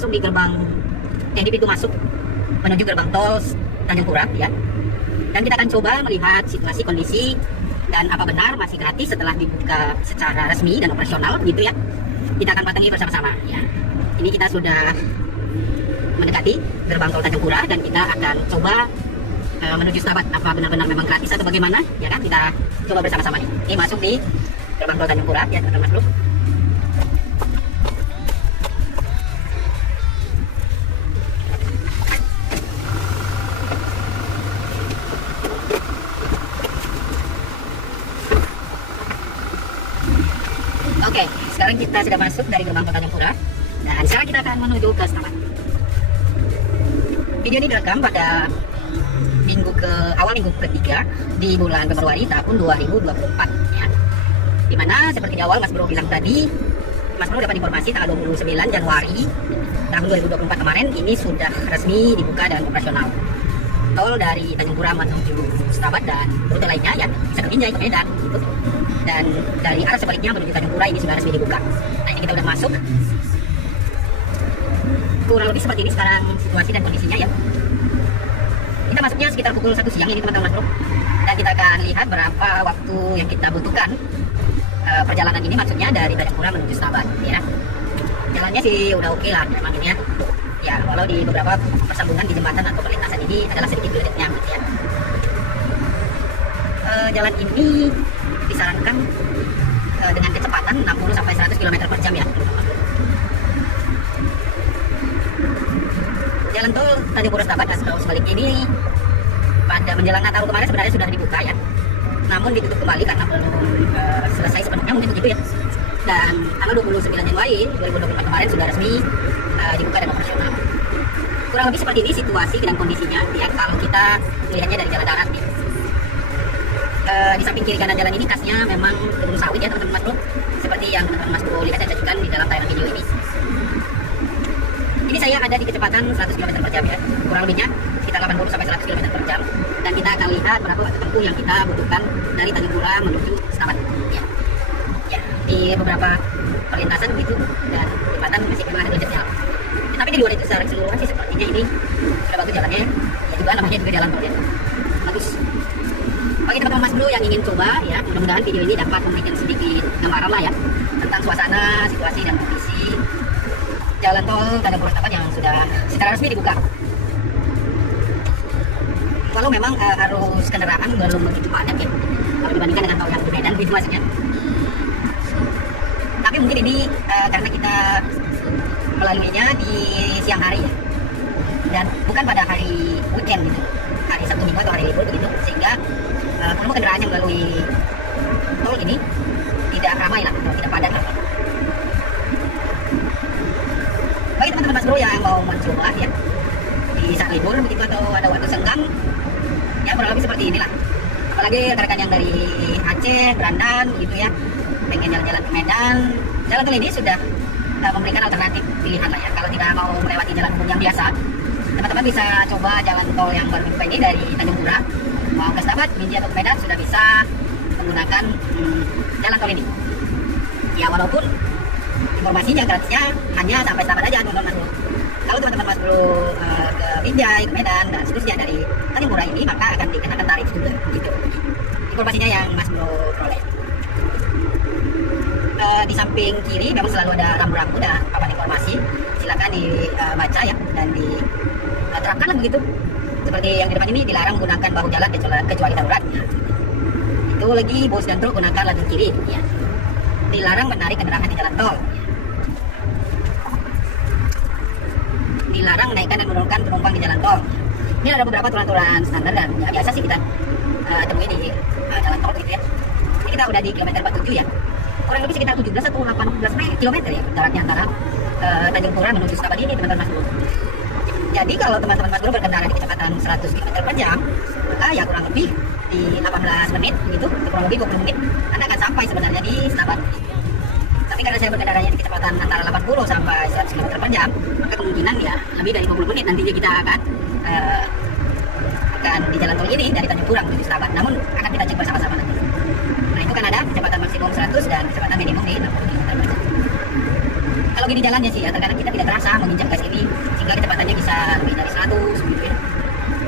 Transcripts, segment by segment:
masuk di gerbang, di pintu masuk menuju gerbang tol Tanjung Pura ya. Dan kita akan coba melihat situasi kondisi dan apa benar masih gratis setelah dibuka secara resmi dan operasional gitu ya. Kita akan pantengin bersama-sama ya. Ini kita sudah mendekati gerbang tol Tanjung Pura dan kita akan coba menuju Stabat. Apa benar-benar memang gratis atau bagaimana ya kan, kita coba bersama-sama nih. Ini masuk di gerbang tol Tanjung Pura ya teman-teman Mas Bro. Oke, sekarang kita sudah masuk dari gerbang tol Tanjung Pura dan sekarang kita akan menuju ke Stabat. Video ini direkam pada awal minggu ketiga di bulan Februari tahun 2024 ya. Dimana seperti di awal Mas Bro bilang tadi, Mas Bro dapat informasi tanggal 29 Januari tahun 2024 kemarin ini sudah resmi dibuka dan operasional. Tol dari Tanjung Pura menuju Stabat dan rute lainnya ya, bisa ke Binjai, ke Medan gitu. Dan dari arah sebaliknya menuju Tanjung Pura ini sudah resmi dibuka. Nah, ini kita udah masuk. Kurang lebih seperti ini sekarang situasi dan kondisinya ya. Kita masuknya sekitar pukul 1 siang ini teman-teman Mas Bro. Dan kita akan lihat berapa waktu yang kita butuhkan perjalanan ini, maksudnya dari Tanjung Pura menuju Stabat ya. Jalannya sih udah oke lah memang ini ya. Ya, walau di beberapa persambungan di jembatan atau perlintasan ini adalah sedikit belitnya gitu ya. Jalan ini disarankan dengan kecepatan 60 sampai 100 km per jam ya. Jalan tol Tanjung Pura Stabat atau sebaliknya ini pada menjelang Nataru kemarin sebenarnya sudah dibuka ya, namun ditutup kembali karena belum selesai sepenuhnya mungkin begitu ya. Dan tanggal 29 Januari 2024 kemarin sudah resmi dibuka dan operasional. Kurang lebih seperti ini situasi dan kondisinya ya kalau kita melihatnya dari jalan darat nih. Di samping kiri kanan jalan ini khasnya memang kebun sawit ya teman-teman Mas Bro, seperti yang teman-teman Mas Bro lihat dan saksikan di dalam tayangan video ini. Ini saya ada di kecepatan 100 km per jam ya, kurang lebihnya sekitar 80 sampai 100 km per jam. Dan kita akan lihat berapa waktu tempuh yang kita butuhkan dari Tanjung Pura menuju Stabat ya. Ya, di beberapa perlintasan begitu dan jembatan masih memang ada gelajatnya. Tapi di luar itu secara keseluruhan sih sepertinya ini sudah bagus jalannya ya, juga namanya juga jalan tol ya. Bagus. Bagi teman-teman Mas Bro yang ingin coba ya, mudah-mudahan video ini dapat memberikan sedikit gambaran lah ya tentang suasana, situasi dan kondisi jalan tol Tanjung Pura Stabat yang sudah secara resmi dibuka. Walau memang arus kendaraan belum begitu padat ya kalau dibandingkan dengan tol yang di Medan gitu maksudnya. Tapi mungkin ini karena kita melaluinya di siang hari ya, dan bukan pada hari weekend gitu, hari Sabtu Minggu atau hari libur begitu, sehingga volume kendaraan yang melalui tol ini tidak ramai lah atau tidak padat lah. Bagi teman-teman Mas Bro yang mau mencoba ya di saat libur begitu atau ada waktu senggang ya, kurang lebih seperti inilah. Apalagi rekan-rekan yang dari Aceh, Brandan gitu ya, pengen jalan-jalan ke Medan, jalan tol ini sudah memberikan alternatif pilihan lah ya. Kalau tidak mau melewati jalan umum yang biasa, teman-teman bisa coba jalan tol yang baru dibuka ini dari Tanjung Pura mau ke Stabat, Binjai atau ke Medan sudah bisa menggunakan jalan tol ini. Ya walaupun informasinya gratisnya hanya sampai Stabat aja teman-teman Mas Bro. Kalau teman-teman Mas Bro ke Binjai, ke Medan dan seterusnya dari Tanjung Pura ini, maka akan dikenakan tarif juga gitu. Informasinya yang Mas Bro peroleh. Di samping kiri memang selalu ada rambu-rambu dan papan informasi, silakan dibaca ya dan diterapkan begitu. Seperti yang di depan ini dilarang menggunakan bahu jalan kecuali darurat ya. Itu lagi bus dan truk gunakan lajur kiri ya. Dilarang menarik kendaraan di jalan tol. Dilarang menaikkan dan menurunkan penumpang di jalan tol. Ini ada beberapa aturan-aturan standar dan ya, biasa sih kita temui di jalan tol gitu ya. Ini kita udah di kilometer 47 ya. Kurang lebih sekitar 17 atau 18 km ya jaraknya antara Tanjung Pura menuju Stabat ini teman-teman Mas Bro. Jadi kalau teman-teman Mas Bro berkendara di kecepatan 100 km per jam, maka ya kurang lebih di 18 menit gitu, kurang lebih 20 menit Anda akan sampai sebenarnya di Stabat. Tapi karena saya berkendaranya di kecepatan antara 80 sampai 100 km per jam, maka kemungkinan ya lebih dari 20 menit nantinya kita akan di jalan tol ini dari Tanjung Pura menuju Stabat. Namun akan kita cek bersama-sama nanti. Nah itu kan ada kecepatan maksimum 100 dan kecepatan minimum di 60 km per jam. Kalau gini jalannya sih ya, terkadang kita tidak terasa menginjak gas ini sehingga kecepatannya bisa lebih dari 100 gitu ya.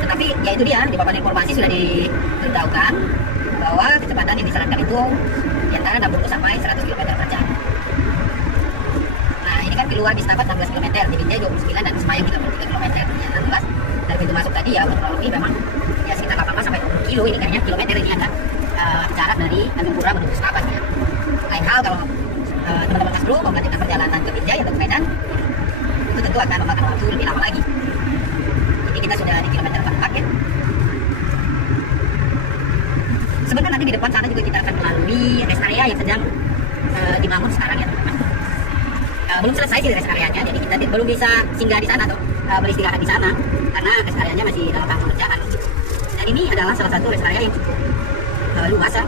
Tetapi ya itu dia, di papan informasi sudah diberitahukan bahwa kecepatan yang disarankan itu di antara 60 sampai 100 km per jam. Nah ini kan keluar di Stabat 16 km, di Binjai 29 dan Semayang 33 km. Ya, 16 dari pintu masuk tadi ya kurang lebih memang ya sekitar 18 sampai 20 kilo ini kayaknya kilometer ini ada jarak dari Tanjung Pura menuju Stabat ya. Lain hal kalau teman-teman Mas Bro mau melanjutkan perjalanan ke Binjai atau ke Medan, itu tentu akan memakan waktu lebih lama lagi. Jadi kita sudah di kilometer 44 ya. Sebenarnya nanti di depan sana juga kita akan melalui rest area yang sedang dibangun sekarang ya teman-teman. Belum selesai sih rest areanya, jadi kita belum bisa singgah di sana atau beristirahat di sana karena rest areanya masih dalam tahap pengerjaan. Dan ini adalah salah satu rest area yang cukup luas ya,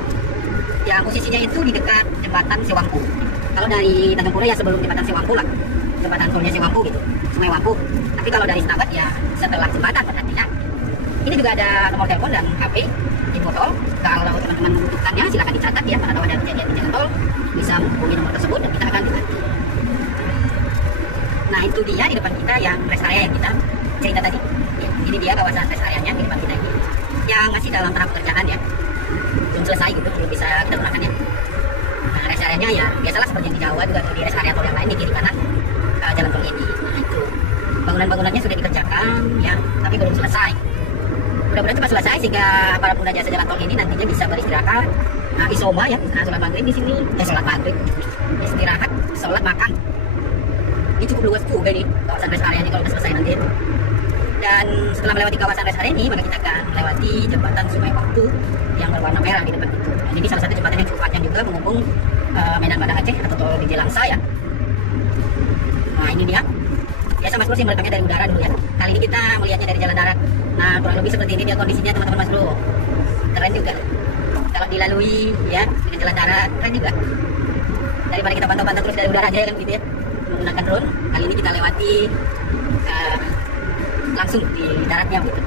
yang posisinya itu di dekat jembatan Sewangku. Kalau dari Tanjung Pura ya sebelum jembatan Sewangku lah, jembatan tolnya Sewangku gitu, Sungai Wangku. Tapi kalau dari Stabat ya setelah jembatan artinya. Ini juga ada nomor telepon dan HP di tol. Kalau teman-teman membutuhkannya silahkan dicatat ya, pada ada kejadian di jalan tol bisa menghubungi nomor tersebut dan kita akan dibantu. Nah itu dia di depan kita yang rest area yang kita cerita tadi ya, ini dia kawasan rest areanya di depan kita ini yang masih dalam tahap pekerjaan ya, belum selesai gitu, belum bisa kita gunakan ya. Nah rest areanya ya biasalah seperti yang di Jawa juga di rest area tol yang lain di kiri kanan jalan tol ini. Nah itu bangunan-bangunannya sudah dikerjakan ya, tapi belum selesai. Mudah-mudahan cepat selesai sehingga para pengguna jasa jalan tol ini nantinya bisa beristirahat, isoma ya, sholat maghrib di sini, sholat maghrib, istirahat, sholat makan. Ini cukup luas juga nih kawasan rest area ini kalau sudah selesai nanti. Dan setelah melewati kawasan rest area ini, maka kita akan melewati jembatan Sungai Waktu yang berwarna merah di depan itu. Dan ini salah satu jembatan yang cukup panjang juga menghubung Medan Banda Aceh atau tol Binjai Langsa ya. Nah ini dia. Biasa Mas Bro sih melihatnya dari udara dulu ya. Kali ini kita melihatnya dari jalan darat. Nah kurang lebih seperti ini dia kondisinya teman-teman Mas Bro. Keren juga. Kalau dilalui ya dengan jalan darat keren juga. Daripada kita pantau-pantau terus dari udara aja kan gitu ya, menggunakan drone. Kali ini kita lewati langsung di daratnya gitu.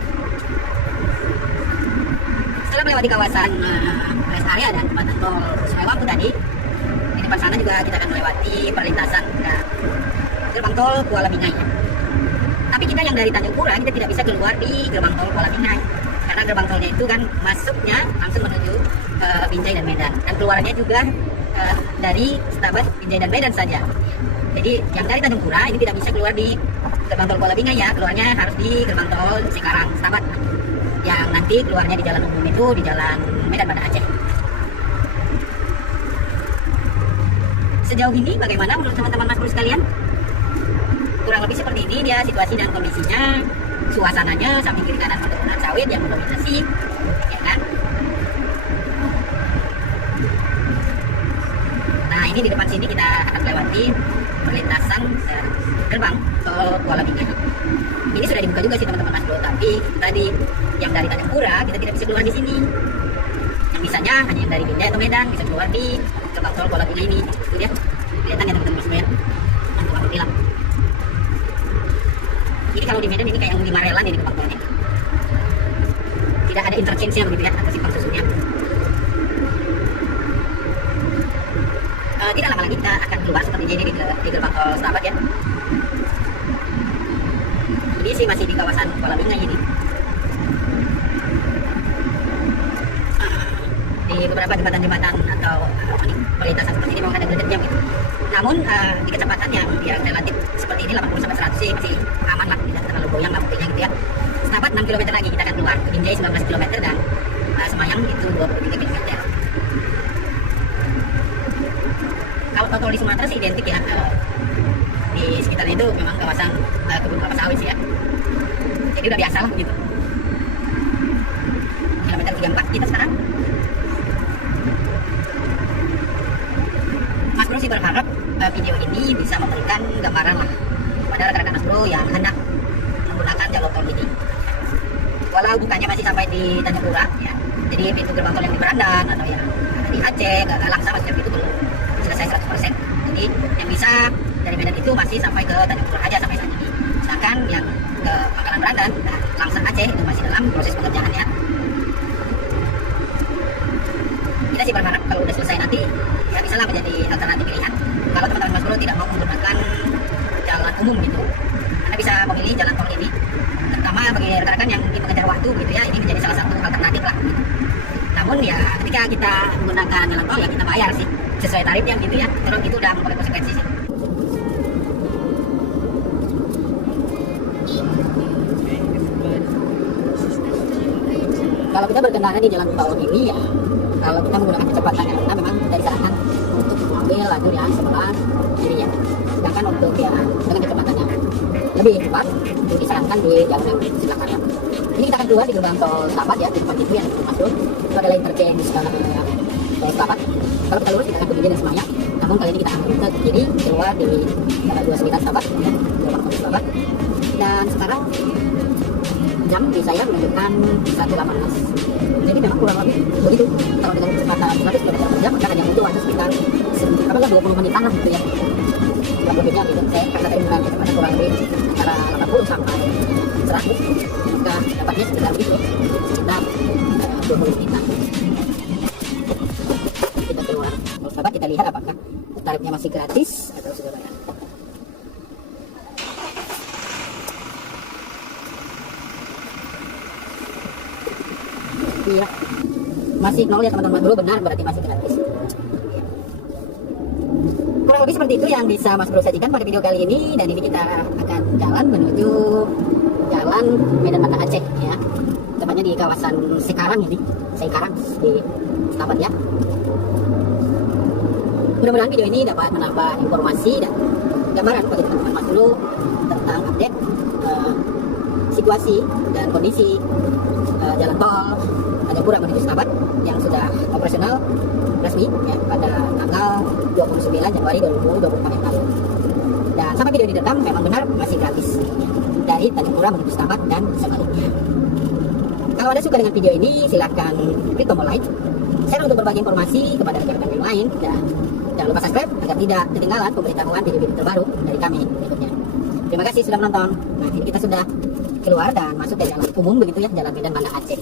Setelah melewati kawasan rest area dan jembatan tol Sungai Wangku tadi, di depan sana juga kita akan melewati perlintasan gerbang tol Kuala Bingai. Tapi kita yang dari Tanjung Pura kita tidak bisa keluar di gerbang tol Kuala Bingai karena gerbang tolnya itu kan masuknya langsung menuju Binjai dan Medan, dan keluarnya juga dari Stabat, Binjai dan Medan saja. Jadi yang dari Tanjung Pura ini tidak bisa keluar di gerbang tol Kuala Bingai ya, keluarnya harus di gerbang tol Cikarang Stabat yang nanti keluarnya di jalan umum itu di jalan Medan Banda Aceh. Sejauh ini bagaimana menurut teman-teman Mas Bro sekalian? Kurang lebih seperti ini dia situasi dan kondisinya, suasananya, samping kiri kanan perkebunan sawit yang mendominasi ya kan. Nah ini di depan sini kita akan lewati perlintasan gerbang tol Kuala Bingai. Ini sudah dibuka juga sih teman-teman Mas Bro, tapi tadi yang dari Tanjung Pura kita tidak bisa keluar di sini. Yang bisanya hanya yang dari Binjai atau Medan bisa keluar di gerbang tol Kuala Bingai ini. Itu dia, kelihatan ya teman-teman Mas Bro ya. Mantap bilang. Jadi kalau di Medan ini kayak yang 5 relan ini gerbang tolnya. Tidak ada interchange-nya begitu ya atau simpang susunnya. Tidak lama lagi kita akan keluar seperti ini di gerbang tol Stabat ya. Ini sih masih di kawasan Kuala Bingai ini. Di beberapa jembatan-jembatan atau perlintasan seperti ini memang ada gledeknya gitu. Namun di kecepatan yang relatif seperti ini 80 sampai 100 sih masih aman lah, tidak terlalu goyang lah pokoknya gitu ya. Stabat 6 km lagi kita akan keluar, Binjai 19 km dan Semayang itu 23 km. Kalau tol di Sumatera sih identik ya, di sekitarnya itu memang kawasan kebun kelapa sawit sih ya. Jadi udah biasa lah begitu. Kilometer 34 kita sekarang. Mas Bro sih berharap video ini bisa memberikan gambaran lah pada rekan-rekan Mas Bro yang hendak menggunakan jalur tol ini. Walau bukannya masih sampai di Tanjung Pura ya, jadi pintu gerbang tol yang di Berandan atau yang di Aceh, Langsa masih itu belum selesai 100%. Jadi yang bisa dari Medan itu masih sampai ke Tanjung Pura aja sampai saat ini. Sedangkan yang ke Pangkalan Berandan, Langsa Aceh itu masih dalam proses pengerjaan ya. Kita sih berharap kalau udah selesai nanti ya bisa lah menjadi alternatif pilihan. Kalau teman-teman Mas Bro tidak mau menggunakan bisa memilih jalan tol ini, terutama bagi rekan-rekan yang ingin mengejar waktu gitu ya, ini menjadi salah satu alternatif lah gitu. Namun ya ketika kita menggunakan jalan tol ya kita bayar sih sesuai tarifnya gitu ya, terus itu udah mempunyai konsekuensi sih. Kalau kita berkendara di jalan tol ini ya, kalau kita menggunakan kecepatan yang rendah memang kita disarankan untuk mengambil lajur yang sebelah kiri ya. Sedangkan untuk yang dengan kecepatan yang lebih cepat itu disarankan di jalur yang sebelah kanan. Ini kita akan keluar di gerbang tol Sahabat ya, di tempat itu yang masuk. Itu adalah interchange tol Sahabat. Kalau kita lurus kita akan ke Binjai dan Semaya. Namun kali ini kita akan ke kiri keluar di jalan 29 Sahabat ya, gerbang tol Sahabat. Dan sekarang jam di saya menunjukkan 1.18. Jadi memang kurang lebih begitu. Kalau dengan kecepatan 100 km per jam maka hanya butuh waktu sekitar 20 menitan lah gitu ya. Kurang lebihnya gitu. Saya karena tadi menggunakan kecepatan kurang lebih antara 80 sampai 100, maka dapatnya sekitar begitu, sekitar 20 menitan. Kita keluar. Kalau sahabat kita lihat apakah tarifnya masih gratis atau sudah bayar. Iya, masih nol ya teman-teman, dulu benar berarti masih gratis. Kurang lebih seperti itu yang bisa Mas Bro sajikan pada video kali ini, dan ini kita akan jalan menuju jalan Medan Banda Aceh ya, tepatnya di kawasan Sekarang ini, Sekarang di Sahabat ya. Mudah-mudahan video ini dapat menambah informasi dan gambaran bagi teman-teman Mas Bro tentang update situasi dan kondisi jalan tol Tanjung menuju Sahabat yang sudah operasional resmi ya, pada tanggal 29 Januari 2024 yang lalu. Dan sampai video ini direkam memang benar masih gratis dari Tanjung menuju Sahabat dan sebaliknya. Kalau Anda suka dengan video ini silahkan klik tombol like, share untuk berbagi informasi kepada rekan-rekan yang lain, dan jangan lupa subscribe agar tidak ketinggalan pemberitahuan video-video terbaru dari kami berikutnya. Terima kasih sudah menonton. Nah, ini kita sudah keluar dan masuk ke jalan umum begitu ya, jalan Medan Banda Aceh.